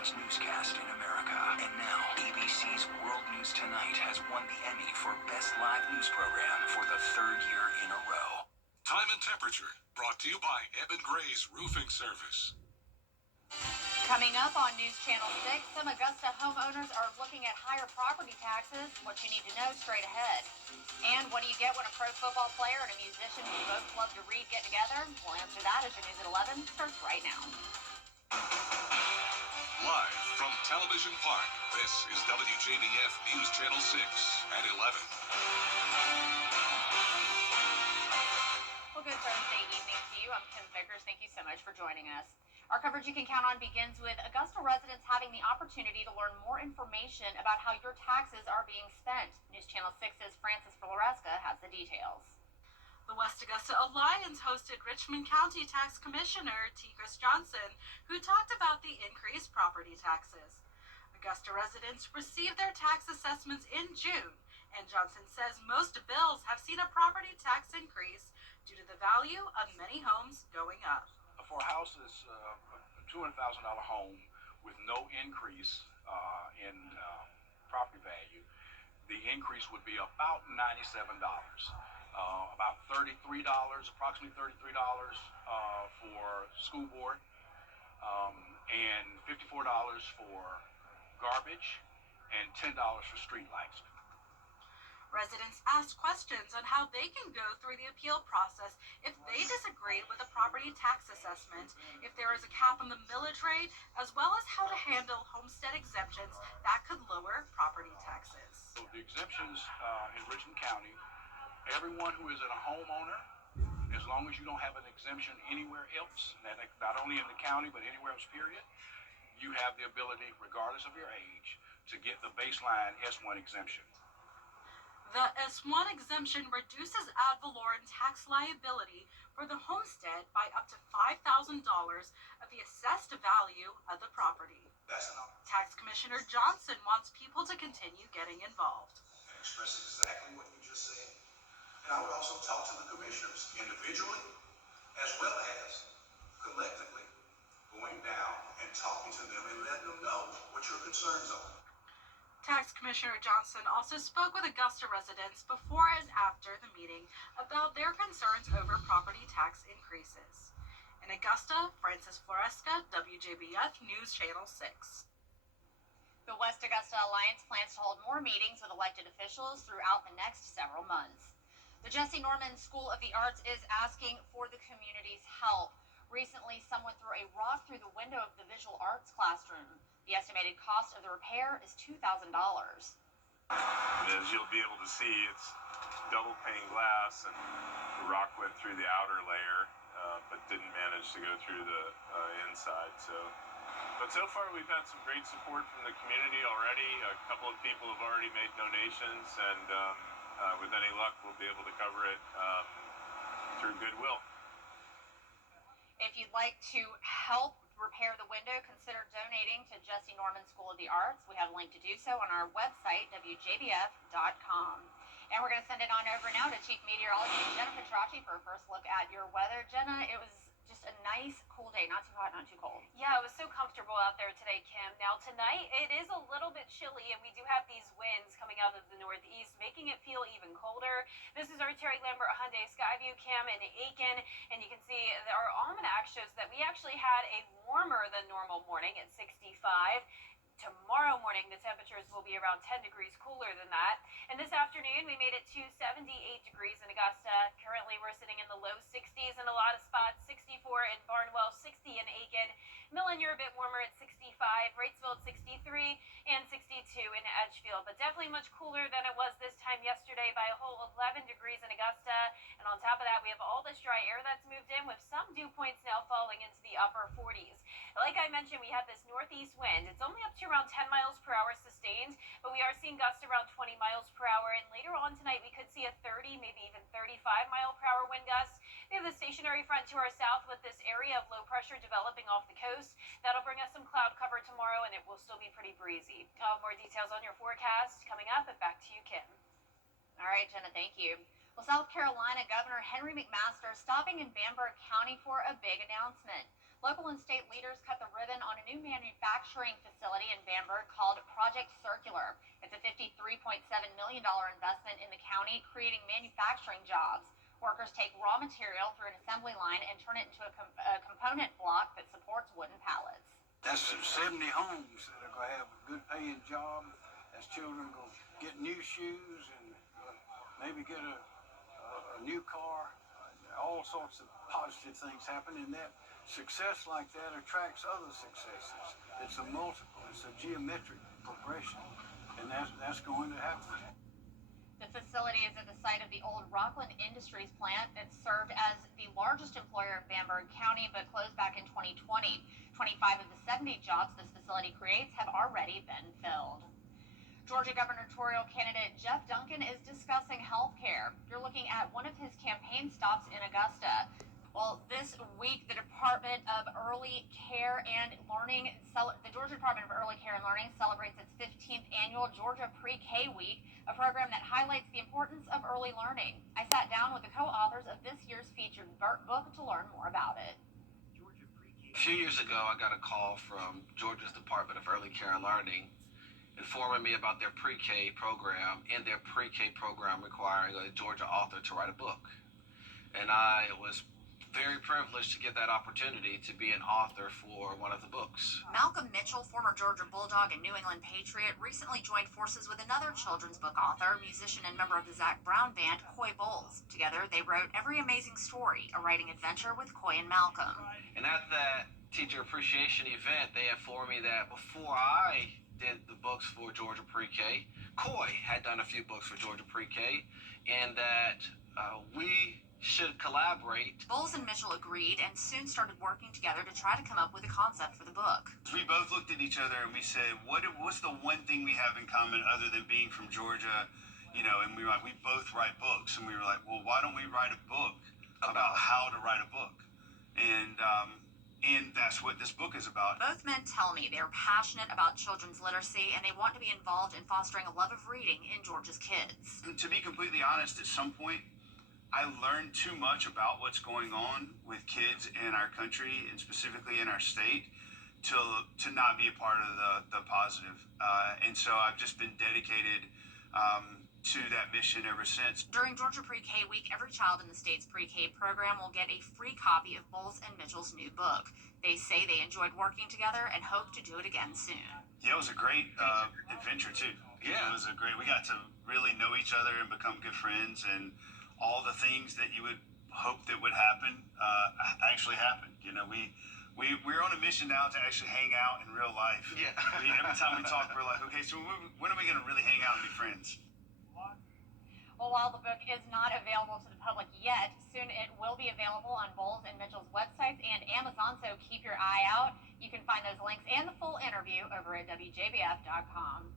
watched newscast in America. And now, ABC's World News Tonight has won the Emmy for Best Live News Program for the third year in a row. Time and temperature, brought to you by Evan Gray's Roofing Service. Coming up on News Channel 6, some Augusta homeowners are looking at higher property taxes. What you need to know straight ahead. And what do you get when a pro football player and a musician who both love to read get together? We'll answer that as your news at 11 starts right now. Live from Television Park, this is WJBF News Channel 6 at 11. Well, good Thursday evening to you. I'm Kim Vickers. Thank you so much for joining us. Our coverage you can count on begins with Augusta residents having the opportunity to learn more information about how your taxes are being spent. News Channel 6's Francis Floresca has the details. The West Augusta Alliance hosted Richmond County Tax Commissioner T. Chris Johnson, who talked about the increased property taxes. Augusta residents received their tax assessments in June, and Johnson says most bills have seen a property tax increase due to the value of many homes going up. For a house that's a $200,000 home with no increase in property value, the increase would be about $97, about $33, approximately $33 for school board, and $54 for garbage, and $10 for street lights. Residents asked questions on how they can go through the appeal process if they disagree with the property tax assessment, if there is a cap on the millage rate, as well as how to handle homestead exemptions that could lower property taxes. So the exemptions in Richmond County, everyone who is a homeowner, as long as you don't have an exemption anywhere else, not only in the county but anywhere else, period, you have the ability, regardless of your age, to get the baseline S1 exemption. The S1 exemption reduces ad valorem tax liability for the homestead by up to $5,000 of the assessed value of the property. Tax Commissioner Johnson wants people to continue getting involved. And express exactly what you just said. And I would also talk to the commissioners individually as well as collectively, going down and talking to them and letting them know what your concerns are. Tax Commissioner Johnson also spoke with Augusta residents before and after the meeting about their concerns over property tax increases. In Augusta, Francis Floresca, WJBF News Channel 6. The West Augusta Alliance plans to hold more meetings with elected officials throughout the next several months. The Jesse Norman School of the Arts is asking for the community's help. Recently, someone threw a rock through the window of the visual arts classroom. The estimated cost of the repair is $2,000. As you'll be able to see, it's double pane glass, and the rock went through the outer layer, but didn't manage to go through the inside. But so far we've had some great support from the community already. A couple of people have already made donations, and with any luck, we'll be able to cover it through Goodwill. If you'd like to help repair the window, consider donating to Jesse Norman School of the Arts. We have a link to do so on our website, WJBF.com. And we're going to send it on over now to Chief Meteorologist Jenna Petracci for a first look at your weather. Jenna, it was just a nice, cool day. Not too hot, not too cold. Yeah, it was so comfortable out there today, Kim. Now, tonight, it is a little bit chilly, and we do have these winds coming out of the northeast, making it feel even colder. This is our Terry Lambert Hyundai Skyview Cam in Aiken, and you can see that our almanac shows that we actually had a warmer than normal morning at 65. Tomorrow morning, the temperatures will be around 10 degrees cooler than that. And this afternoon, we made it to 78 degrees in Augusta. Currently, we're sitting in the low 60s in a lot of spots, 64 in Barnwell, 60 in Aiken. Millen, you're a bit warmer at 65, Wrightsville at 63, and 62 in Edgefield. But definitely much cooler than it was this time yesterday by a whole 11 degrees in Augusta. And on top of that, we have all this dry air that's moved in with some dew points now falling into the upper 40s. Like I mentioned, we have this northeast wind. It's only up to around 10 miles per hour sustained, but we are seeing gusts around 20 miles per hour. And later on tonight, we could see a 30, maybe even 35 mile per hour wind gust. We have the stationary front to our south with this area of low pressure developing off the coast. That'll bring us some cloud cover tomorrow, and it will still be pretty breezy. I'll have more details on your forecast coming up, and back to you, Kim. All right, Jenna, thank you. Well, South Carolina Governor Henry McMaster stopping in Bamberg County for a big announcement. Local and state leaders cut the ribbon on a new manufacturing facility in Bamberg called Project Circular. It's a $53.7 million investment in the county, creating manufacturing jobs. Workers take raw material through an assembly line and turn it into a component block that supports wooden pallets. That's 70 homes that are going to have a good paying job as children go get new shoes and maybe get a new car. All sorts of positive things happen, and that success like that attracts other successes. It's a multiple, it's a geometric progression, and that's going to happen. The facility is at the site of the old Rockland Industries plant that served as the largest employer in Bamberg County but closed back in 2020. 25 of the 70 jobs this facility creates have already been filled. Georgia gubernatorial candidate Jeff Duncan is discussing health care. You're looking at one of his campaign stops in Augusta. Well, this week, the Department of Early Care and Learning, the Georgia Department of Early Care and Learning celebrates its 15th annual Georgia Pre-K Week, a program that highlights the importance of early learning. I sat down with the co-authors of this year's featured book to learn more about it. A few years ago, I got a call from Georgia's Department of Early Care and Learning informing me about their pre-K program and their pre-K program requiring a Georgia author to write a book. And I was very privileged to get that opportunity to be an author for one of the books. Malcolm Mitchell, former Georgia Bulldog and New England Patriot, recently joined forces with another children's book author, musician and member of the Zac Brown band, Coy Bowles. Together, they wrote Every Amazing Story, a writing adventure with Coy and Malcolm. And at that teacher appreciation event, they informed me that before I did the books for Georgia Pre-K, Coy had done a few books for Georgia Pre-K, and that we should collaborate. Bowles and Mitchell agreed and soon started working together to try to come up with a concept for the book. We both looked at each other and we said, what's the one thing we have in common other than being from Georgia? You know, and we were like, we both write books. And we were like, well, why don't we write a book about how to write a book? And that's what this book is about. Both men tell me they're passionate about children's literacy and they want to be involved in fostering a love of reading in Georgia's kids. To be completely honest, at some point, I learned too much about what's going on with kids in our country and specifically in our state to not be a part of the positive. And so I've just been dedicated to that mission ever since. During Georgia Pre-K Week, every child in the state's pre-K program will get a free copy of Bowles and Mitchell's new book. They say they enjoyed working together and hope to do it again soon. Yeah, it was a great adventure too. Yeah, it was we got to really know each other and become good friends, and all the things that you would hope that would happen actually happened. You know, we're on a mission now to actually hang out in real life. Yeah. Every time we talk, we're like, okay, so when are we going to really hang out and be friends? Well, while the book is not available to the public yet, soon it will be available on Bowles and Mitchell's websites and Amazon, so keep your eye out. You can find those links and the full interview over at WJBF.com.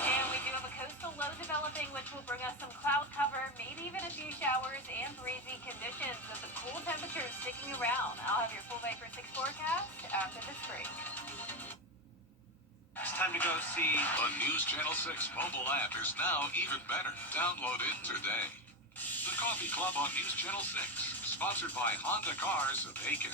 And we do have a coastal low developing, which will bring us some cloud cover, maybe even a few showers and breezy conditions with the cool temperatures sticking around. I'll have your full Vapor 6 forecast after this break. It's time to go see. The News Channel 6 mobile app is now even better. Download it today. The Coffee Club on News Channel 6, sponsored by Honda Cars of Aiken.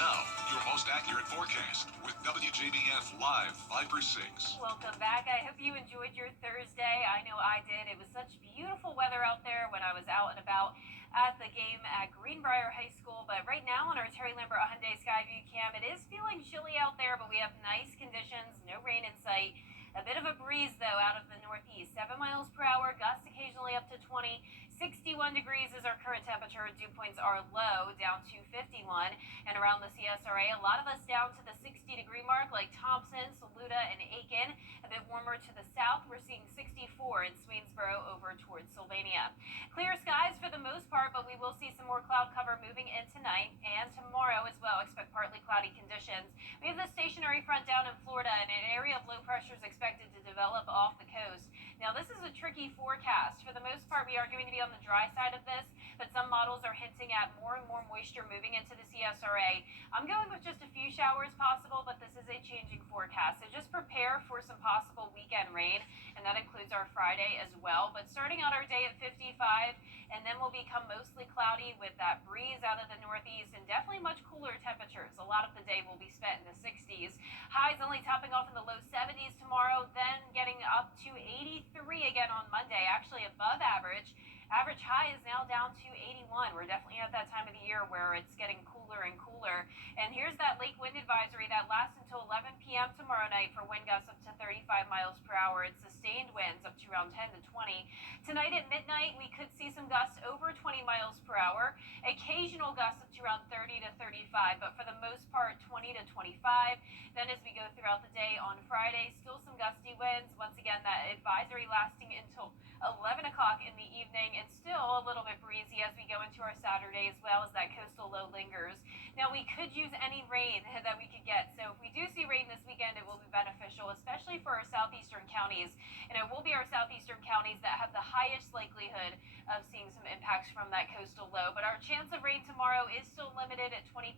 Now, your most accurate forecast with WJBF Live Viper 6. Welcome back. I hope you enjoyed your Thursday. I know I did. It was such beautiful weather out there when I was out and about at the game at Greenbrier High School. But right now on our Terry Lambert Hyundai Skyview cam, it is feeling chilly out there, but we have nice conditions, no rain in sight. A bit of a breeze, though, out of the northeast. 7 miles per hour, gusts occasionally up to 20. 61 degrees is our current temperature. Dew points are low, down to 51. And around the CSRA, a lot of us down to the 60-degree mark, like Thompson, Saluda, and Aiken. A bit warmer to the south. We're seeing 64 in Swainsboro over towards Sylvania. Clear skies for the most part, but we will see some more cloud cover moving in tonight and tomorrow as well. Expect partly cloudy conditions. We have the stationary front down in Florida, and an area of low pressure is expected to develop off the coast. Now, this is a tricky forecast. For the most part, we are going to be on the dry side of this, but some models models are hinting at more and more moisture moving into the CSRA. I'm going with just a few showers possible, but this is a changing forecast. So just prepare for some possible weekend rain, and that includes our Friday as well. But starting out our day at 55, and then we'll become mostly cloudy with that breeze out of the northeast and definitely much cooler temperatures. A lot of the day will be spent in the 60s. Highs only topping off in the low 70s tomorrow, then getting up to 83 again on Monday, actually above average. Average high is now down to 81. We're definitely at that time of the year where it's getting cooler and cooler. And here's that lake wind advisory that lasts until 11 p.m. tomorrow night for wind gusts up to 35 miles per hour. It's sustained winds up to around 10 to 20. Tonight at midnight, we could see some gusts over 20 miles per hour. Occasional gusts up to around 30 to 35, but for the most part, 20 to 25. Then as we go throughout the day on Friday, still some gusty winds. Once again, that advisory lasting until 11 o'clock in the evening, and still a little bit breezy as we go into our Saturday, as well as that coastal low lingers. Now, we could use any rain that we could get, so if we do see rain this weekend, it will be beneficial, especially for our southeastern counties. And it will be our southeastern counties that have the highest likelihood of seeing some impacts from that coastal low. But our chance of rain tomorrow is still limited at 20%.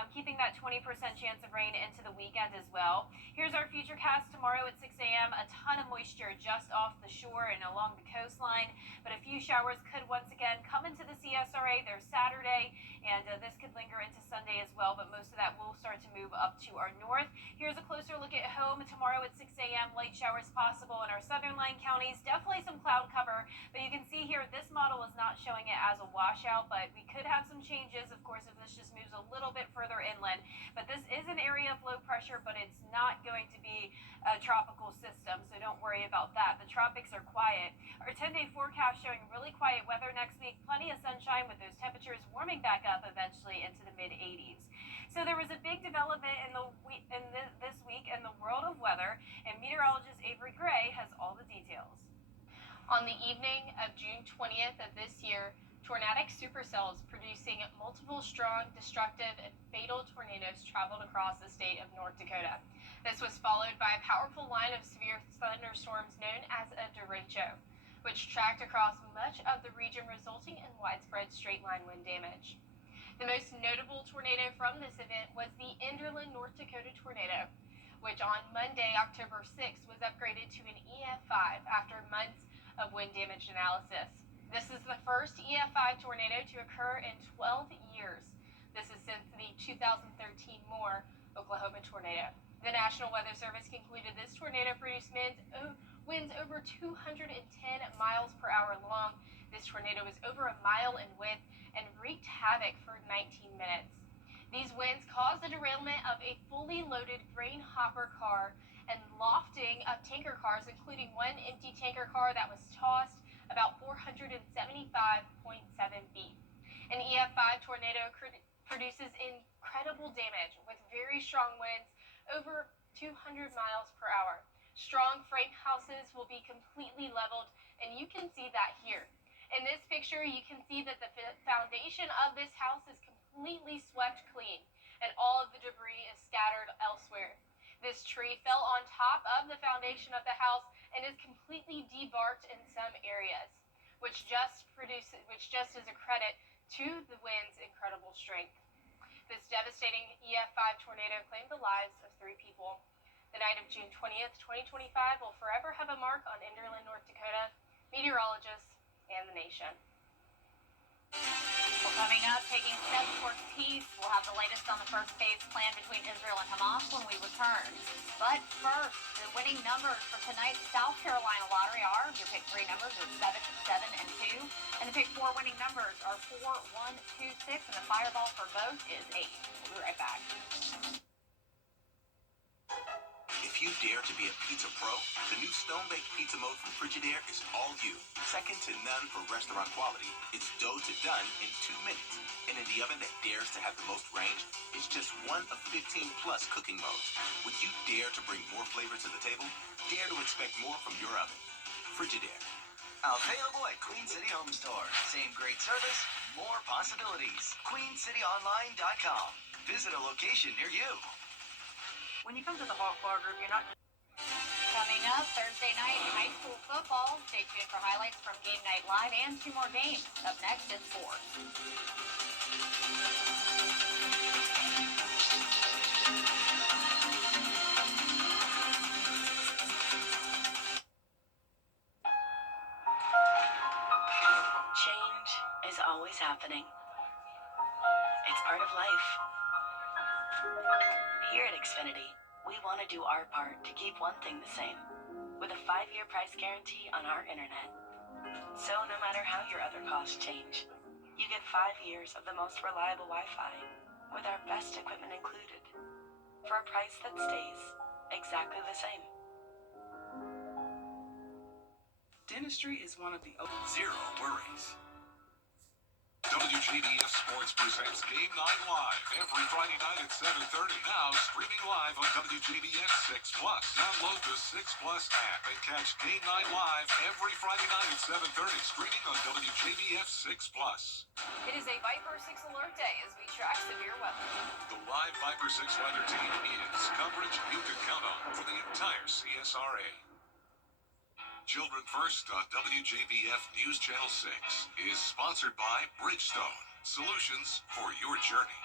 I'm keeping that 20% chance of rain into the weekend as well. Here's our future cast tomorrow at 6 a.m. A ton of moisture just off the shore and along the coastline, but a few showers could once again come into the CSRA there Saturday, and this could linger into Sunday as well, but most of that will start to move up to our north. Here's a closer look at home tomorrow at 6 a.m. Light showers possible in our southern line counties. Definitely some cloud cover, but you can see here this model is not showing it as a washout, but we could have some changes, of course, if this just moves a little bit further inland. But this is an area of low pressure, but it's not going to be a tropical system, so don't worry about that. The tropics are quiet. Our 10-day forecast showing really quiet weather next week, plenty of sunshine with those temperatures warming back up eventually into the mid-80s. So there was a big development this week in the world of weather, and meteorologist Avery Gray has all the details. On the evening of June 20th of this year, tornadic supercells producing multiple strong, destructive, and fatal tornadoes traveled across the state of North Dakota. This was followed by a powerful line of severe thunderstorms known as a derecho, which tracked across much of the region, resulting in widespread straight-line wind damage. The most notable tornado from this event was the Enderlin, North Dakota tornado, which on Monday, October 6th, was upgraded to an EF5 after months of wind damage analysis. This is the first EF5 tornado to occur in 12 years. This is since the 2013 Moore, Oklahoma tornado. The National Weather Service concluded this tornado produced winds over 210 miles per hour long. This tornado was over a mile in width and wreaked havoc for 19 minutes. These winds caused the derailment of a fully loaded grain hopper car and lofting of tanker cars, including one empty tanker car that was tossed about 475.7 feet. An EF5 tornado produces incredible damage with very strong winds over 200 miles per hour. Strong frame houses will be completely leveled, and you can see that here. In this picture, you can see that the foundation of this house is completely swept clean, and all of the debris is scattered elsewhere. This tree fell on top of the foundation of the house and is completely debarked in some areas, which just is a credit to the wind's incredible strength. This devastating EF5 tornado claimed the lives of 3 people. The night of June 20th, 2025 will forever have a mark on Enderlin, North Dakota, meteorologists, and the nation. Well, coming up, taking steps towards peace, we'll have the latest on the first phase plan between Israel and Hamas when we return. But first, the winning numbers for tonight's South Carolina lottery are, your pick 3 numbers are 7, 7, and 2. And the pick 4 winning numbers are 4, 1, 2, 6, and the fireball for both is 8. We'll be right back. If you dare to be a pizza pro, the new Stone-Baked Pizza Mode from Frigidaire is all you. Second to none for restaurant quality, it's dough to done in 2 minutes. And in the oven that dares to have the most range, it's just one of 15 plus cooking modes. Would you dare to bring more flavor to the table? Dare to expect more from your oven. Frigidaire. Available at Queen City Home Store. Same great service, more possibilities. QueenCityOnline.com. Visit a location near you. When you come to the Hawk Bar Group, you're not just Coming up Thursday night, high school football. Stay tuned for highlights from Game Night Live and 2 more games. Up next in sports. Change is always happening. It's part of life. Here at Xfinity, we want to do our part to keep one thing the same, with a 5-year price guarantee on our internet. So no matter how your other costs change, you get 5 years of the most reliable Wi-Fi, with our best equipment included, for a price that stays exactly the same. Dentistry is one of the Zero worries. WJBF Sports presents Game Night Live every Friday night at 7:30. Now streaming live on WJBF 6 Plus. Download the 6 Plus app and catch Game Night Live every Friday night at 7:30. Streaming on WJBF 6 Plus. It is a Viper 6 alert day as we track severe weather. The live Viper 6 weather team is coverage you can count on for the entire CSRA. Children First on WJBF News Channel 6 is sponsored by Bridgestone, solutions for your journey.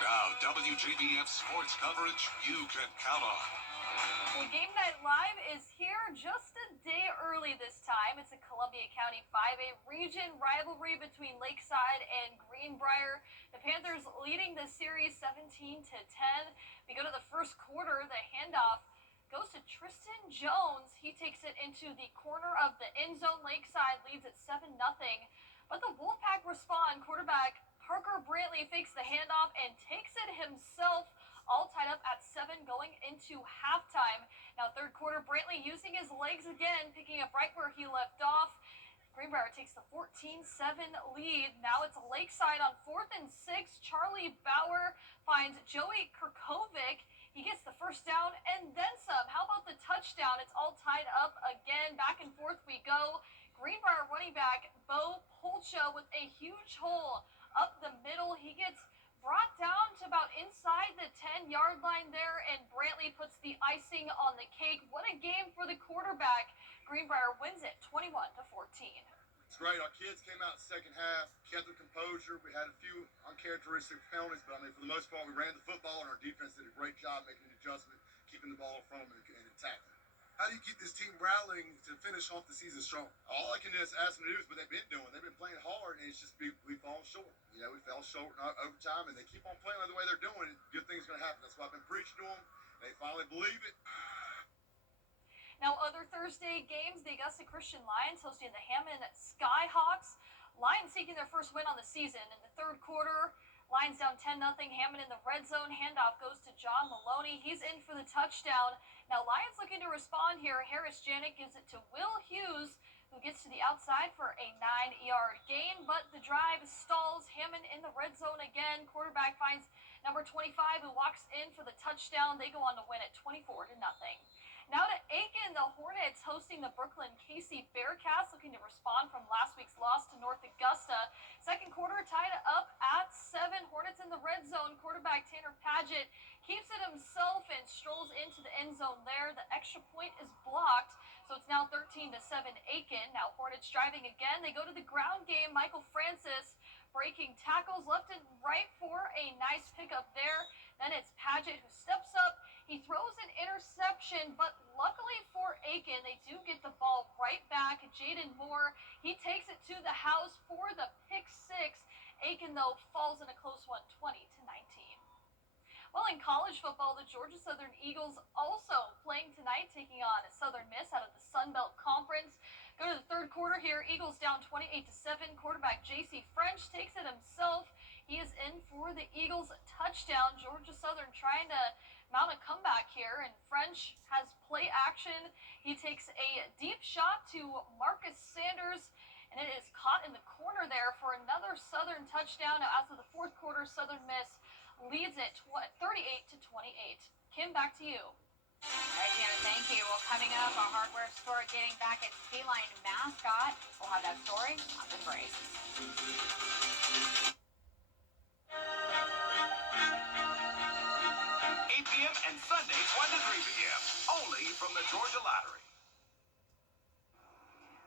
Now, WJBF sports coverage you can count on. Well, Game Night Live is here just a day early this time. It's a Columbia County 5A region rivalry between Lakeside and Greenbrier. The Panthers leading the series 17-10. We go to the first quarter. The handoff goes to Tristan Jones. He takes it into the corner of the end zone. Lakeside leads at 7-0. But the Wolfpack respond. Quarterback Parker Brantley fakes the handoff and takes it himself. All tied up at 7 going into halftime. Now third quarter, Brantley using his legs again, picking up right where he left off. Greenbrier takes the 14-7 lead. Now it's Lakeside on 4th and 6. Charlie Bauer finds Joey Kirkovic. He gets the first down and then some. How about the touchdown? It's all tied up again. Back and forth we go. Greenbrier running back Bo Polcha with a huge hole up the middle. He gets brought down to about inside the 10-yard line there, and Brantley puts the icing on the cake. What a game for the quarterback. Greenbrier wins it 21-14. It's great. Our kids came out second half, kept their composure. We had a few uncharacteristic penalties, but I mean, for the most part, we ran the football, and our defense did a great job making an adjustment, keeping the ball in front of them and attacking. How do you keep this team rallying to finish off the season strong? All I can just ask them to do is what they've been doing. They've been playing hard, and it's just we fall short. You know, we fell short in overtime, and they keep on playing the way they're doing it. Good things are going to happen. That's why I've been preaching to them. They finally believe it. Now, other Thursday games, the Augusta Christian Lions hosting the Hammond Skyhawks. Lions seeking their first win on the season. In the third quarter, Lions down 10-0. Hammond in the red zone. Handoff goes to John Maloney. He's in for the touchdown. Now, Lions looking to respond here. Harris Janik gives it to Will Hughes, who gets to the outside for a 9-yard gain, but the drive stalls. Hammond in the red zone again. Quarterback finds number 25, who walks in for the touchdown. They go on to win it 24-0. Now to Aiken, the Hornets hosting the Brooklyn Casey Bearcats, looking to respond from last week's loss to North Augusta. Second quarter tied up at 7. Hornets in the red zone. Quarterback Tanner Paget keeps it himself and strolls into the end zone there. The extra point is blocked, so it's now 13-7 Aiken. Now Hornets driving again. They go to the ground game. Michael Francis breaking tackles left and right for a nice pickup there. Then it's Paget who steps up. He throws an interception, but luckily for Aiken, they do get the ball right back. Jaden Moore, he takes it to the house for the pick 6. Aiken, though, falls in a close one, 20-19. Well, in college football, the Georgia Southern Eagles also playing tonight, taking on Southern Miss out of the Sun Belt Conference. Go to the third quarter here. Eagles down 28-7. Quarterback J.C. French takes it himself. He is in for the Eagles touchdown. Georgia Southern trying to mount a comeback here, and French has play action. He takes a deep shot to Marcus Sanders, and it is caught in the corner there for another Southern touchdown. Now, after the fourth quarter, Southern Miss leads it 38-28. Kim, back to you. All right, Janet, thank you. Well, coming up, our hardware store getting back its feline mascot. We'll have that story on the break. and Sundays 1 to 3 p.m. Only from the Georgia Lottery.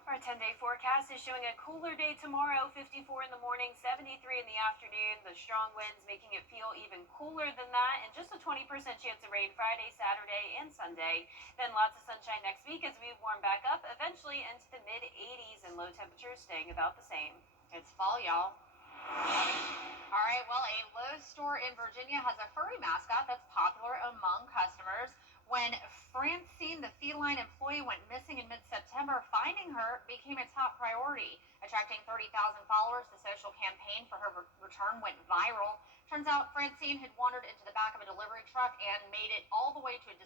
Our 10-day forecast is showing a cooler day tomorrow, 54 in the morning, 73 in the afternoon. The strong winds making it feel even cooler than that, and just a 20% chance of rain Friday, Saturday, and Sunday. Then lots of sunshine next week as we warm back up, eventually into the mid-80s, and low temperatures staying about the same. It's fall, y'all. All right, well, a Lowe's store in Virginia has a furry mascot that's popular among customers. When Francine, the feline employee, went missing in mid-September, finding her became a top priority. Attracting 30,000 followers, the social campaign for her return went viral. Turns out Francine had wandered into the back of a delivery truck and made it all the way to a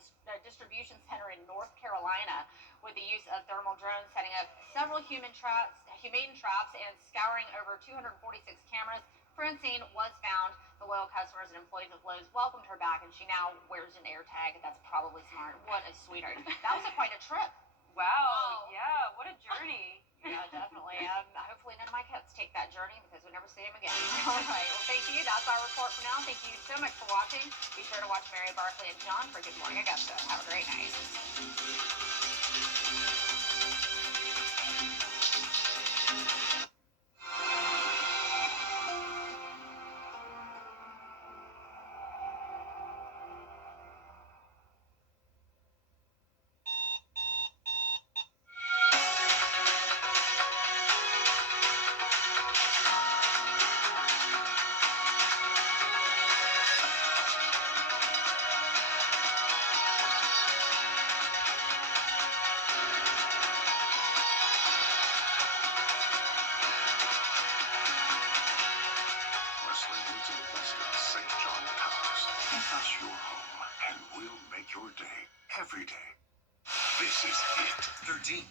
distribution center in North Carolina. With the use of thermal drones, setting up several humane traps, and scouring over 246 cameras, Francine was found. The loyal customers and employees of Lowe's welcomed her back, and she now wears an air tag. That's probably smart. What a sweetheart. That was quite a trip. Wow, yeah, what a journey. Yeah, definitely. Hopefully none of my cats take that journey because we never see them again. All right, well, thank you. That's our report for now. Thank you so much for watching. Be sure to watch Mary, Barkley, and John for Good Morning Augusta. Have a great night. Every day. This is Hit 13.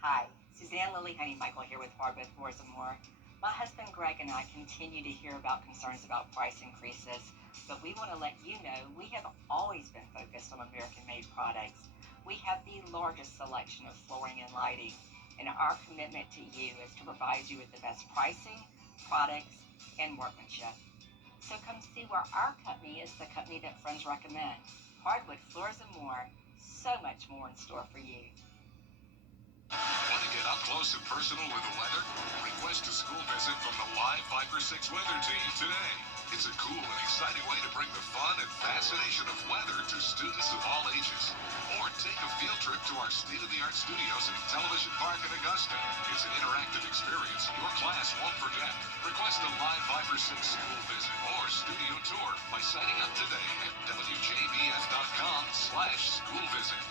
Hi, Suzanne Lily Honeymichael here with Hardwood Floors and More. My husband Greg and I continue to hear about concerns about price increases, but we want to let you know we have always been focused on American-made products. We have the largest selection of flooring and lighting, and our commitment to you is to provide you with the best pricing, products, and workmanship. So come see where our company is the company that friends recommend. Hardwood Floors and More. So much more in store for you. Want to get up close and personal with the weather? Request a school visit from the Live 5-6 weather team today. It's a cool and exciting way to bring the fun and fascination of weather to students of all ages. Or take a field trip to our state-of-the-art studios in Television Park in Augusta. It's an interactive experience your class won't forget. Request a Live 5-6 school visit or studio tour by signing up today at WJBF.com/school visit.